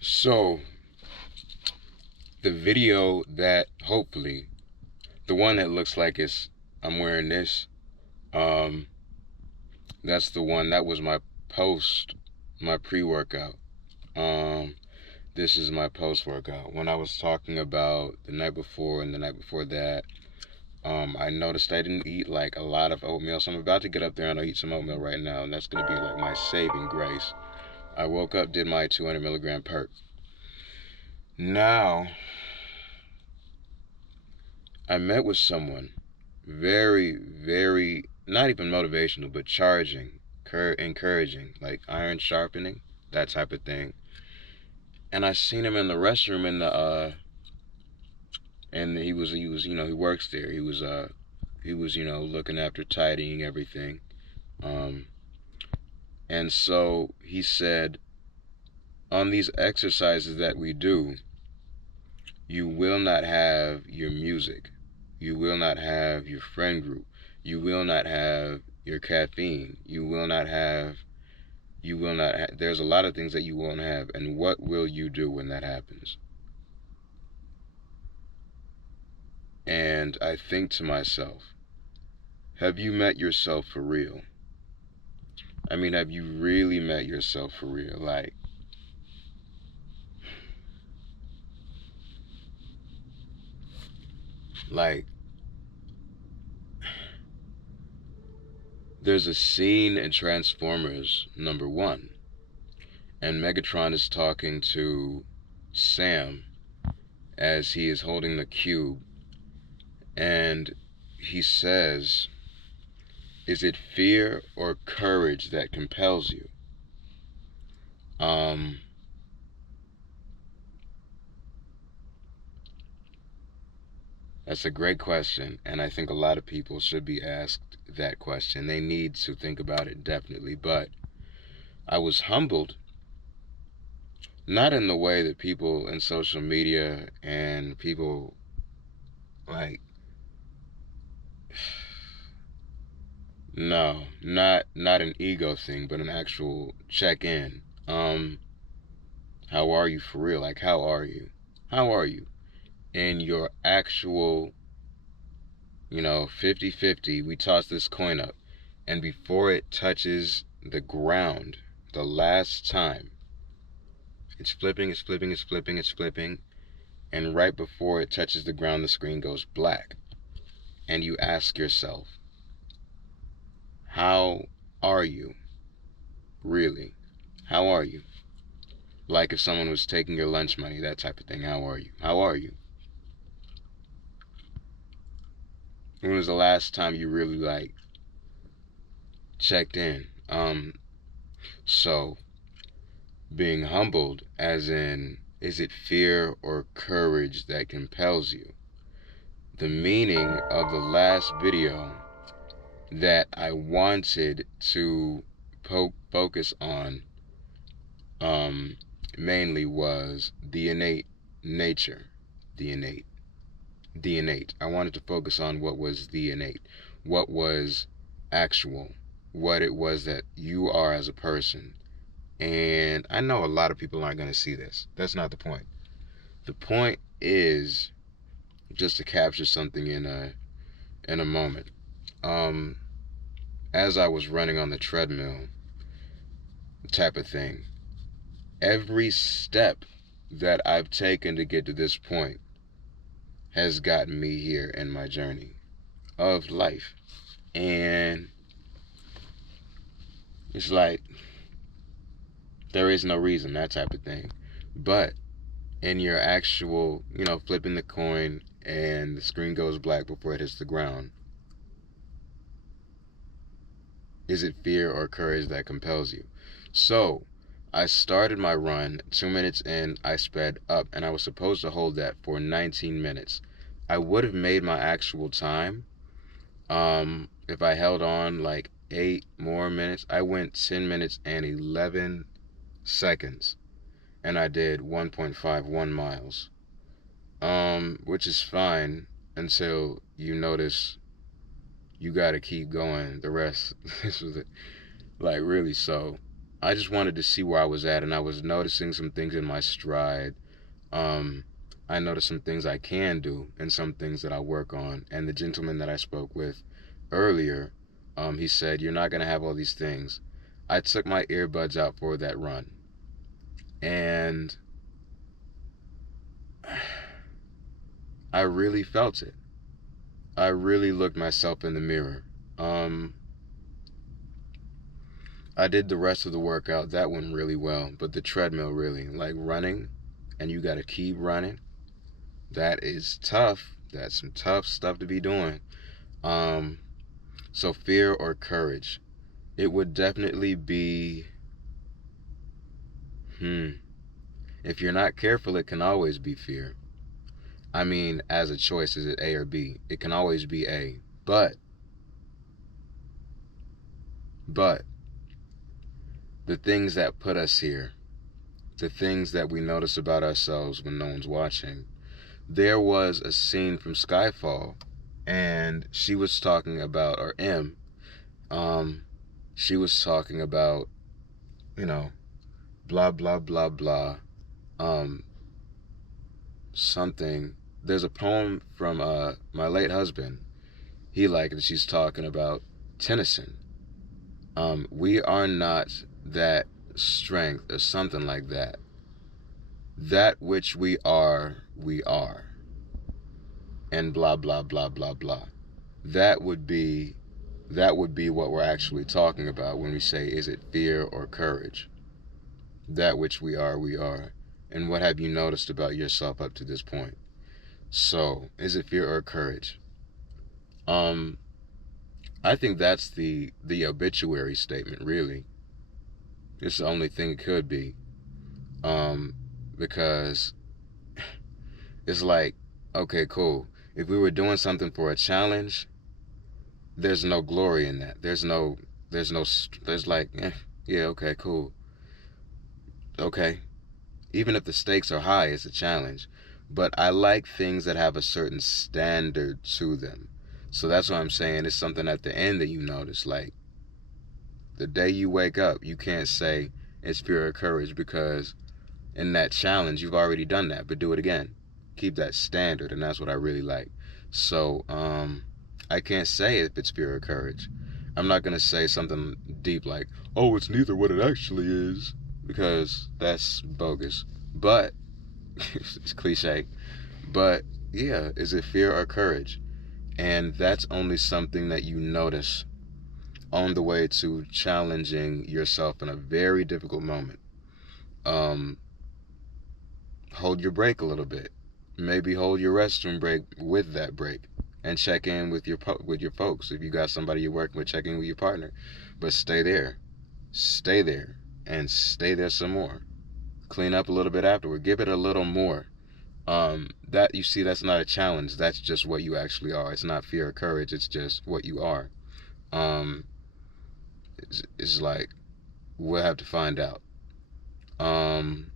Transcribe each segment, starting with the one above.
So, the video that hopefully, the one that looks like I'm wearing this, um, that's the one that was my my pre-workout. Um, this is my post-workout. When I was talking about the night before and the night before that, I noticed I didn't eat like a lot of oatmeal, so I'm about to get up there and I'll eat some oatmeal right now, and that's gonna be like my saving grace. I woke up, did my 200 milligram perk. Now, I met with someone very, very, not even motivational, but charging, encouraging, like iron sharpening, that type of thing. And I seen him in the restroom and he works there. He was looking after tidying everything. Um, and so he said, on these exercises that we do, you will not have your music. You will not have your friend group. You will not have your caffeine. There's a lot of things that you won't have. And what will you do when that happens? And I think to myself, have you met yourself for real? I mean, have you really met yourself for real? Like, there's a scene in Transformers #1, and Megatron is talking to Sam as he is holding the cube, and he says, is it fear or courage that compels you? Um, that's a great question, and I think a lot of people should be asked that question. They need to think about it, definitely, but I was humbled, not in the way that people in social media and people like, no, not an ego thing, but an actual check-in. How are you for real? Like, how are you? How are you? In your actual, 50-50, we toss this coin up, and before it touches the ground, the last time, it's flipping, it's flipping, it's flipping, it's flipping, and right before it touches the ground, the screen goes black. And you ask yourself, how are you? Really? How are you? Like if someone was taking your lunch money, that type of thing. How are you? How are you? When was the last time you really checked in? So being humbled, as in, is it fear or courage that compels you? The meaning of the last video that I wanted to focus on mainly was the innate nature. The innate. The innate. I wanted to focus on what was the innate, what was actual, what it was that you are as a person. And I know a lot of people aren't going to see this. That's not the point. The point is just to capture something in a moment. As I was running on the treadmill, type of thing, every step that I've taken to get to this point has gotten me here in my journey of life. And it's like there is no reason, that type of thing. But in your actual, flipping the coin and the screen goes black before it hits the ground, is it fear or courage that compels you? So I started my run 2 minutes in, I sped up, and I was supposed to hold that for 19 minutes. I would have made my actual time if I held on like 8 more minutes. I went 10 minutes and 11 seconds, and I did 1.51 miles, which is fine until you notice you gotta keep going the rest. This was it, like really so. I just wanted to see where I was at, and I was noticing some things in my stride. Um, I noticed some things I can do and some things that I work on. And the gentleman that I spoke with earlier, he said, "You're not going to have all these things." I took my earbuds out for that run, and I really felt it. I really looked myself in the mirror. Um, I did the rest of the workout. That went really well, but the treadmill really, like running, and you got to keep running. That is tough. That's some tough stuff to be doing. Um, so fear or courage? It would definitely be, hmm. If you're not careful, it can always be fear. I mean, as a choice, is it A or B? It can always be A. But the things that put us here, the things that we notice about ourselves when no one's watching. There was a scene from Skyfall, and she was talking about, or M, um, she was talking about, you know, blah blah blah blah, um, something. There's a poem from my late husband. He liked it. She's talking about Tennyson. We are not that strength, or something like that. That which we are, and blah blah blah blah blah. That would be what we're actually talking about when we say, is it fear or courage? That which we are, we are. And what have you noticed about yourself up to this point? So, is it fear or courage? Um, I think that's the obituary statement, really. It's the only thing it could be. Um, because it's like, okay, cool. If we were doing something for a challenge, there's no glory in that. There's like, yeah, okay, cool. Okay. Even if the stakes are high, it's a challenge. But I like things that have a certain standard to them. So that's what I'm saying. It's something at the end that you notice. Like, the day you wake up, you can't say it's fear or courage, because in that challenge, you've already done that, but do it again. Keep that standard, and that's what I really like. So, I can't say if it's fear or courage. I'm not going to say something deep like, oh, it's neither what it actually is, because that's bogus. But, it's cliche. But, yeah, is it fear or courage? And that's only something that you notice on the way to challenging yourself in a very difficult moment. Um, Hold your break a little bit. Maybe hold your restroom break with that break, and check in with your folks. If you got somebody you're working with, check in with your partner. But stay there, and stay there some more. Clean up a little bit afterward. Give it a little more. That, you see, that's not a challenge. That's just what you actually are. It's not fear or courage. It's just what you are. Um, it's like, we'll have to find out. Um,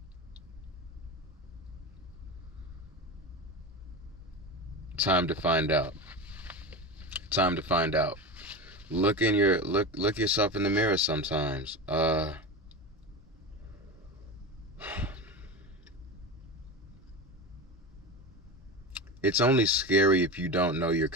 Time to find out. Time to find out. Look yourself in the mirror sometimes. It's only scary if you don't know you're